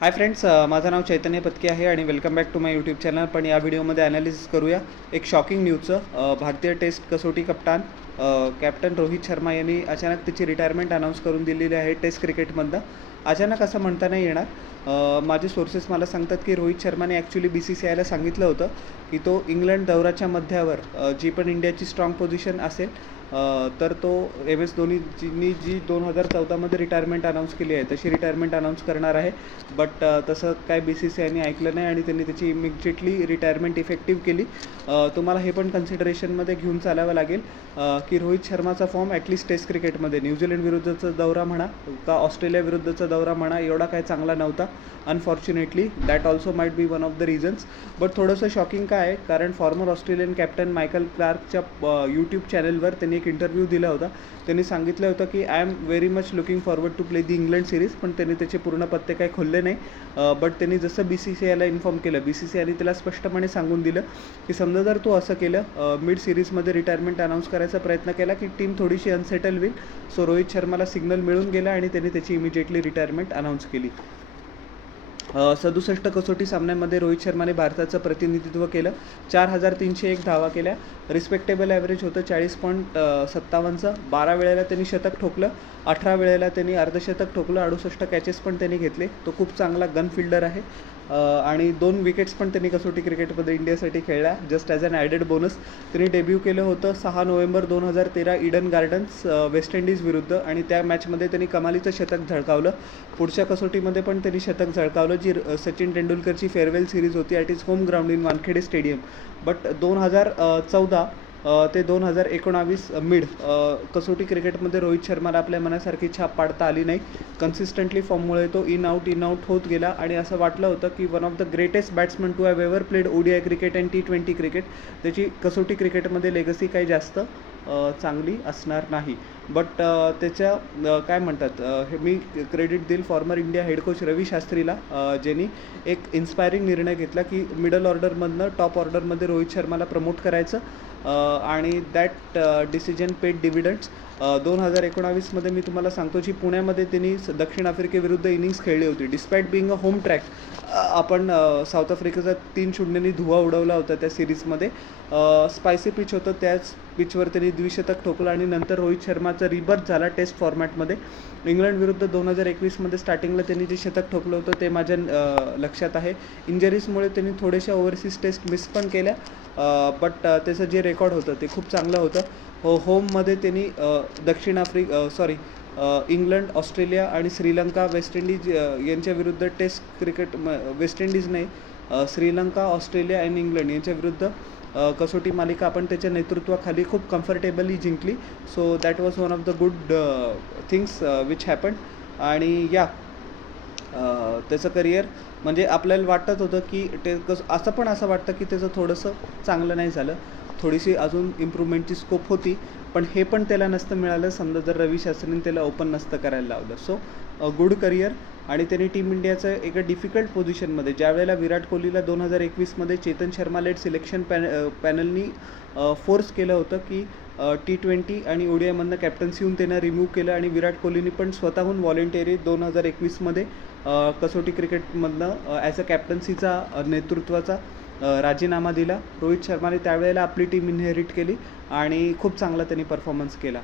Hi friends, माझं नाव चैतन्य पत्की आहे आणि welcome back to my YouTube channel. पण या व्हिडिओमध्ये ॲनालिसिस करूया एक शॉकिंग न्यूजचं. भारतीय टेस्ट कसोटी कप्तान कॅप्टन रोहित शर्मा यांनी अचानक त्याची रिटायरमेंट अनाऊन्स करून दिलेली आहे टेस्ट क्रिकेटमधनं. अचानक असं म्हणता नाही येणार. माझे सोर्सेस मला सांगतात की रोहित शर्माने ॲक्च्युली BCCIला सांगितलं होतं की तो इंग्लंड दौऱ्याच्या मध्यावर जी पण इंडियाची स्ट्रॉंग पोझिशन असेल तर तो MS धोनीजींनी जी 2014मध्ये रिटायरमेंट अनाऊन्स केली आहे तशी रिटायरमेंट अनाऊन्स करणार आहे. बट तसं काय BCCIने ऐकलं नाही आणि त्यांनी त्याची इमिजिएटली रिटायरमेंट इफेक्टिव्ह केली. तुम्हाला हे पण कन्सिडरेशनमध्ये घेऊन चालावं लागेल की रोहित शर्माचा फॉर्म ॲटलिस्ट टेस्ट क्रिकेटमध्ये न्यूझीलंड विरुद्धचा दौरा म्हणा का ऑस्ट्रेलिया विरुद्धचा दौरा म्हणा एवढा काय चांगला नव्हता. Unfortunately that also might be one of the reasons. But थोडंसं शॉकिंग काय आहे, कारण फॉर्मर ऑस्ट्रेलियन कॅप्टन मायकल क्लार्कच्या यूट्यूब चॅनलवर त्यांनी एक इंटरव्ह्यू दिला होता. त्यांनी सांगितलं होतं की I am very much looking forward to play the England series. पण त्यांनी त्याचे पूर्ण पत्ते काही खोलले नाही. बट त्यांनी जसं BCCIला इन्फॉर्म केलं, BCCIने त्याला स्पष्टपणे सांगून दिलं की समजा जर तू असं केलं मिड सिरीजमध्ये रिटायरमेंट अनाऊन्स करायचा प्रयत्न केला की टीम थोडीशी अनसेटल होईल. सो रोहित शर्माला सिग्नल मिळून गेला आणि त्यांनी त्याची इमिजिएटली रिटायरमेंट अनाऊन्स केली. 67 कसोटी सामन्यांमध्ये रोहित शर्माने भारताचं प्रतिनिधित्व केलं. 4301 धावा केल्या. रिस्पेक्टेबल ॲव्हरेज होतं 40.57चं. 12 वेळेला त्यांनी शतक ठोकलं, 18 वेळेला त्यांनी अर्धशतक ठोकलं, 68 कॅचेस पण त्यांनी घेतले. तो खूप चांगला गन फिल्डर आहे. आणि 2 विकेट्स पण त्यांनी कसोटी क्रिकेटमध्ये इंडियासाठी खेळल्या. Just as an added bonus त्यांनी डेब्यू केलं होतं 6 November 2013 Eden Gardens West Indies विरुद्ध आणि त्या मॅचमध्ये त्यांनी कमालीचं शतक झळकावलं. पुढच्या कसोटीमध्ये पण त्यांनी शतक झळकावलं जी सचिन तेंडुलकरची फेअरवेल सिरीज होती at is home ground in Wankhede stadium. But 2014 ते 2019 मिड कसोटी क्रिकेटमध्ये रोहित शर्माला आपल्या मनासारखी छाप पाडता आली नाही. कन्सिस्टंटली फॉर्ममुळे तो इन आउट होत गेला आणि असं वाटलं होतं की one of the greatest batsman to have ever played ODI cricket and T20 cricket. त्याची कसोटी क्रिकेटमध्ये लेगसी काही जास्त चांगली असणार नाही. बट त्याच्या काय म्हणतात हे मी क्रेडिट देईल फॉर्मर इंडिया हेड कोच रवी शास्त्रीला, ज्यांनी एक इन्स्पायरिंग निर्णय घेतला की मिडल ऑर्डरमधनं टॉप ऑर्डरमध्ये रोहित शर्माला प्रमोट करायचं. आणि दॅट डिसिजन पेड डिव्हिडंड्स. 2019मध्ये मी तुम्हाला सांगतो जी पुण्यामध्ये त्यांनी दक्षिण आफ्रिकेविरुद्ध इनिंग्स खेळली होती. Despite being a home track आपण साऊथ आफ्रिकेचा 3-0 धुवा उडवला होता त्या सिरीजमध्ये. स्पायसी पिच होतं, त्याच पिचवर त्यांनी द्विशतक ठोकलं आणि नंतर रोहित शर्माचा रिबर्थ झाला टेस्ट फॉर्मॅटमध्ये. इंग्लंड विरुद्ध 2021मध्ये स्टार्टिंगला त्यांनी जे शतक ठोकलं होतं ते माझ्या लक्षात आहे. इंजरीजमुळे त्यांनी थोड्याशा ओव्हरसीज टेस्ट मिस पण केल्या. बट त्याचं जे रेकॉर्ड होतं ते खूप चांगलं होतं. होममध्ये त्यांनी इंग्लंड, ऑस्ट्रेलिया आणि श्रीलंका, वेस्ट इंडिज यांच्याविरुद्ध टेस्ट क्रिकेट वेस्ट इंडिज नाही श्रीलंका, ऑस्ट्रेलिया आणि इंग्लंड यांच्याविरुद्ध कसोटी मालिका आपण त्याच्या नेतृत्वाखाली खूप कम्फर्टेबली जिंकली. So that was one of the good things which happen. आणि त्याचं करिअर म्हणजे आपल्याला वाटत होतं की असं वाटतं की त्याचं थोडंसं चांगलं नाही झालं, थोडीशी अजून इम्प्रूव्हमेंटची स्कोप होती. पण हे पण त्याला नसतं मिळालं समजा जर रवी शास्त्रीने त्याला ओपन नसतं करायला लावलं. So good career. आणि त्यांनी टीम इंडियाचं एका डिफिकल्ट पोझिशनमध्ये ज्या वेळेला विराट कोहलीला 2021मध्ये चेतन शर्मा लेड सिलेक्शन पॅनलनी फोर्स केलं होतं की T20 आणि ODIमधनं कॅप्टन्सी येऊन त्यांना रिमूव्ह केलं आणि विराट कोहलीनी पण स्वतःहून व्हॉलेंटरी 2021मध्ये कसोटी क्रिकेटमधनं ॲज अ कॅप्टन्सीचा नेतृत्वाचा राजीनामा दिला. रोहित शर्माने त्यावेळेला आपली टीम इनहेरिट केली आणि खूप चांगला त्यांनी परफॉर्मन्स केला.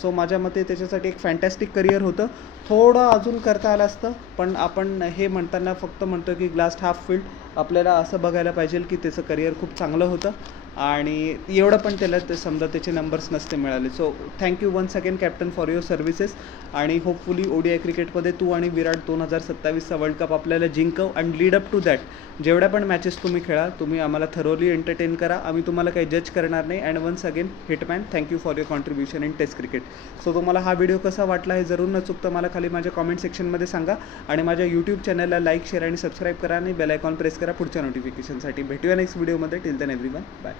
सो माझ्या मते त्याच्यासाठी एक फॅन्टॅस्टिक करिअर होतं. थोडं अजून करता आलं असतं, पण आपण हे म्हणताना फक्त म्हणतो की ग्लास हाफ फुल. आपल्याला असं बघायला पाहिजे की त्याचं करिअर खूप चांगलं होतं आणि एवढं पण त्याला समजा त्याचे नंबर्स नसते मिळाले. So thank you once again captain for your services. आणि होपफुली ODI क्रिकेटमध्ये तू आणि विराट 2027चा वर्ल्ड कप आपल्याला जिंकव. And lead up to that जेवढ्या पण मॅचेस तुम्ही खेळा तुम्ही आम्हाला थरोली एंटरटेन करा. आम्ही तुम्हाला काही जज करणार नाही. And once again hitman, thank you for your contribution in test cricket. So तुम्हाला हा व्हिडिओ कसा वाटला हे जरूर न चुकता मला खाली माझ्या कॉमेंट सेक्शनमध्ये सांगा. आणि माझ्या यूट्यूब चॅनलला लाईक, शेअर आणि सबस्क्राईब करा आणि बेल आयकॉन प्रेस करा पुढच्या नोटिफिकेशनसाठी. भेटूया नेक्स्ट व्हिडिओमध्ये. Till then everyone, bye.